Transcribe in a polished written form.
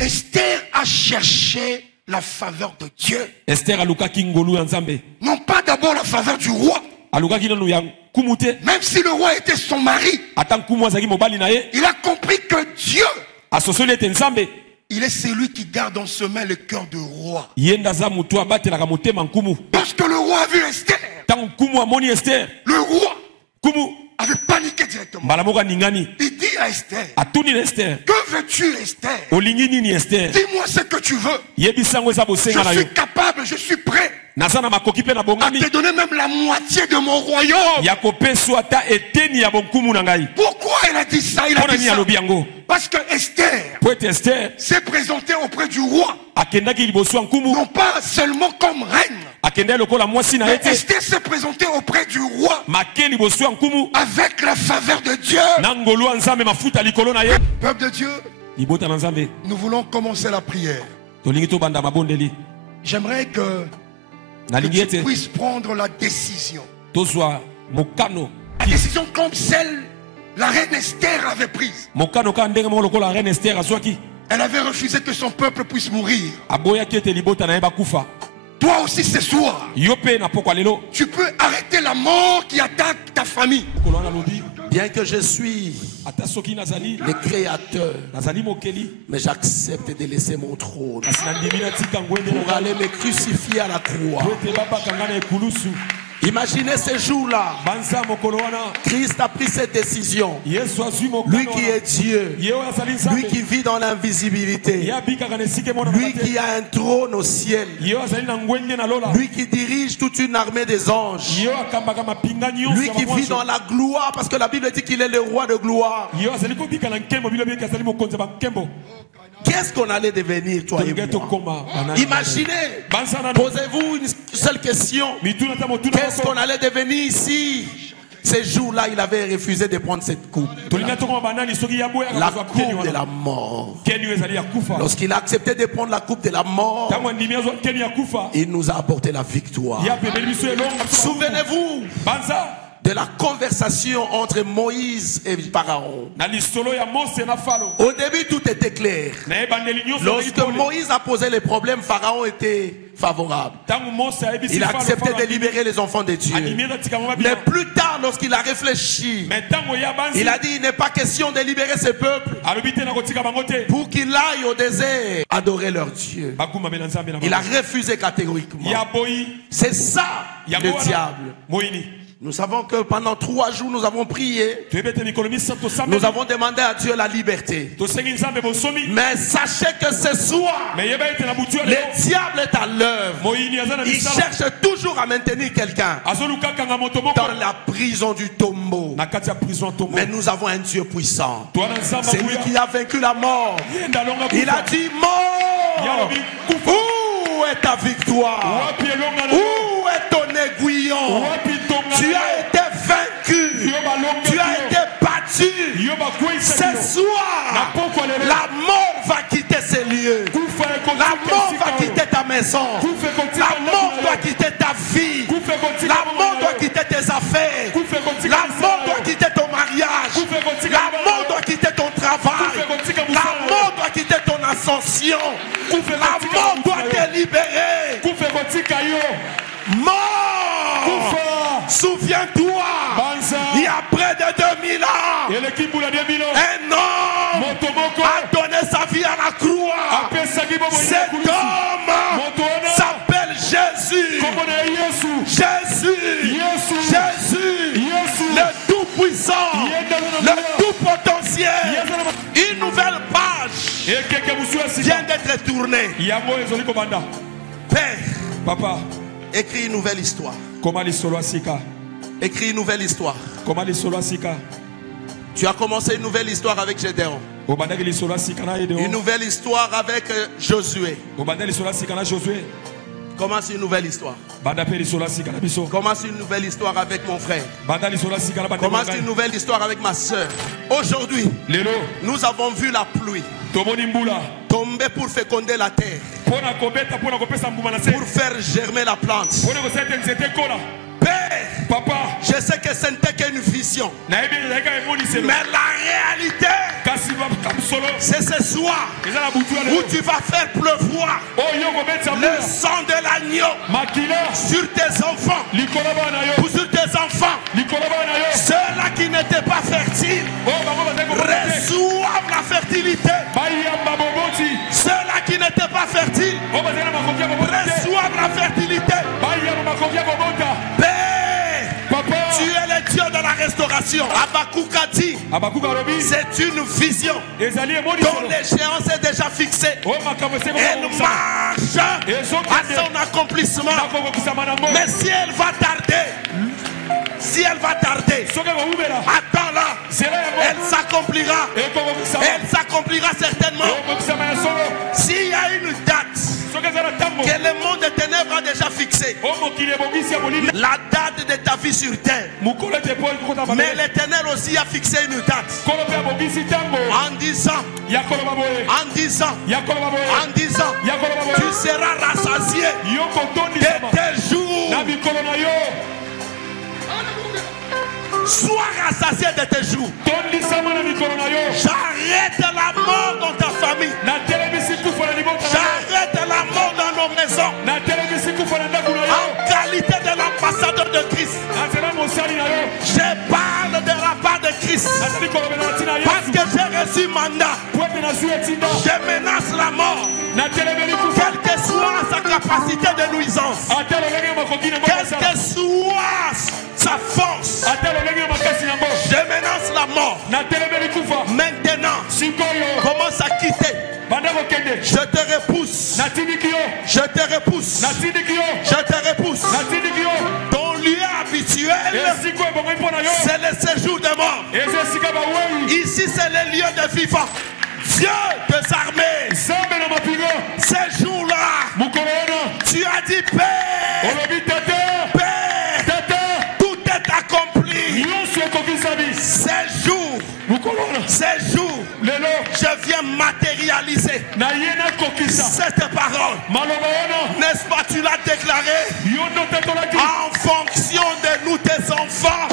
Esther a cherché la faveur de Dieu. Esther alukaki ngolu ya Nzambe. Non pas d'abord la faveur du roi. Alukaki nanu ya kumute. Même si le roi était son mari, il a compris que Dieu, il est celui qui garde en ses mains le cœur du roi. Parce que le roi a vu Esther, le roi avait paniqué directement. Il dit à Esther, que veux-tu, Esther? Dis-moi ce que tu veux. Je suis capable, je suis prêt à te donner même la moitié de mon royaume. Pourquoi il a dit ça? Il a dit ça parce que Esther s'est présentée auprès du roi, non pas seulement comme reine, mais Esther s'est présentée auprès du roi avec la faveur de Dieu. Peuple de Dieu, nous voulons commencer la prière. J'aimerais que tu puisses prendre la décision. La décision comme celle la reine Esther avait prise. Elle avait refusé que son peuple puisse mourir. Toi aussi ce soir, tu peux arrêter la mort qui attaque ta famille. Bien que je suis le créateur, mais j'accepte de laisser mon trône pour aller me crucifier à la croix. Imaginez ces jours-là. Christ a pris cette décision. Lui qui est Dieu, lui qui vit dans l'invisibilité, lui qui a un trône au ciel, lui qui dirige toute une armée des anges, lui qui vit dans la gloire, parce que la Bible dit qu'il est le roi de gloire. Qu'est-ce qu'on allait devenir, toi et moi? Imaginez, posez-vous une seule question. Qu'est-ce qu'on allait devenir ici? Ces jours-là, il avait refusé de prendre cette coupe. La coupe de la mort. Lorsqu'il a accepté de prendre la coupe de la mort, il nous a apporté la victoire. Souvenez-vous de la conversation entre Moïse et Pharaon. Au début, tout était clair. Lorsque Moïse a posé les problèmes, Pharaon était favorable. Il a accepté de libérer les enfants de Dieu. Mais plus tard, lorsqu'il a réfléchi, il a dit, il n'est pas question de libérer ce peuple pour qu'il aille au désert adorer leur Dieu. Il a refusé catégoriquement. C'est ça le diable. Nous savons que pendant 3 jours, nous avons prié. Nous avons demandé à Dieu la liberté. Mais sachez que ce soir, le diable est à l'œuvre. Il cherche toujours à maintenir quelqu'un dans la prison du tombeau. Mais nous avons un Dieu puissant. C'est lui qui a vaincu la mort. Il a dit, mort, où est ta victoire? Où est ton aiguillon? Tu as été vaincu. Tu as été battu. Ce soir, la mort va quitter ces lieux. La mort va quitter ta maison. La mort doit quitter ta vie. La mort doit quitter tes affaires. La mort doit quitter ton mariage. La mort doit quitter ton travail. La mort doit quitter ton ascension. La mort doit te libérer. Mort! Souviens-toi, il y a près de 2000 ans, un homme a donné sa vie à la croix. Cet homme s'appelle Jésus. Jésus, le tout-puissant, le tout-potentiel. Une nouvelle page vient d'être tournée. Père, Papa, écris une nouvelle histoire. Écris une nouvelle histoire. Tu as commencé une nouvelle histoire avec Gédéon. Une nouvelle histoire avec Josué. Commence une nouvelle histoire. Commence une nouvelle histoire avec mon frère. Commence une nouvelle histoire avec ma soeur. Aujourd'hui, nous avons vu la pluie tomber pour féconder la terre, pour faire germer la plante. Père, Papa, je sais que ce n'était qu'une vision, mais la réalité C'est ce soir où tu vas faire pleuvoir le sang de l'agneau sur tes enfants. Sur tes enfants. Ceux-là qui n'étaient pas fertiles reçoivent la fertilité. Ceux-là qui n'étaient pas fertiles reçoivent la fertilité. Père, tu es le Dieu de la restauration. Habakkuk a dit, c'est une vision dont l'échéance est déjà fixée. Elle marche à son accomplissement. Mais si elle va tarder, attends-la, elle s'accomplira. Elle s'accomplira certainement. S'il y a une date que le monde des ténèbres a déjà fixée, la date de ta vie sur terre, mais l'Éternel aussi a fixé une date en disant, tu seras rassasié de tes jours. Sois rassasié de tes jours. J'arrête la mort dans ta famille. J'arrête la mort dans nos maisons. En qualité de l'ambassadeur de Christ, je parle de la part de Christ. Parce que j'ai reçu mandat. Je menace la mort. Quelle que soit sa capacité de nuisance, quelle que soit sa force, je menace la mort. Maintenant, commence à quitter. Je te repousse. Je te repousse. Je te repousse. Ton lieu habituel, c'est le séjour des morts. Ici, c'est le lieu de vivant. Dieu des armées, ces jours-là, tu as dit Père, tout est accompli. Ces jours, je viens matérialiser cette parole. N'est-ce pas, tu l'as déclaré en fonction de nous, tes enfants.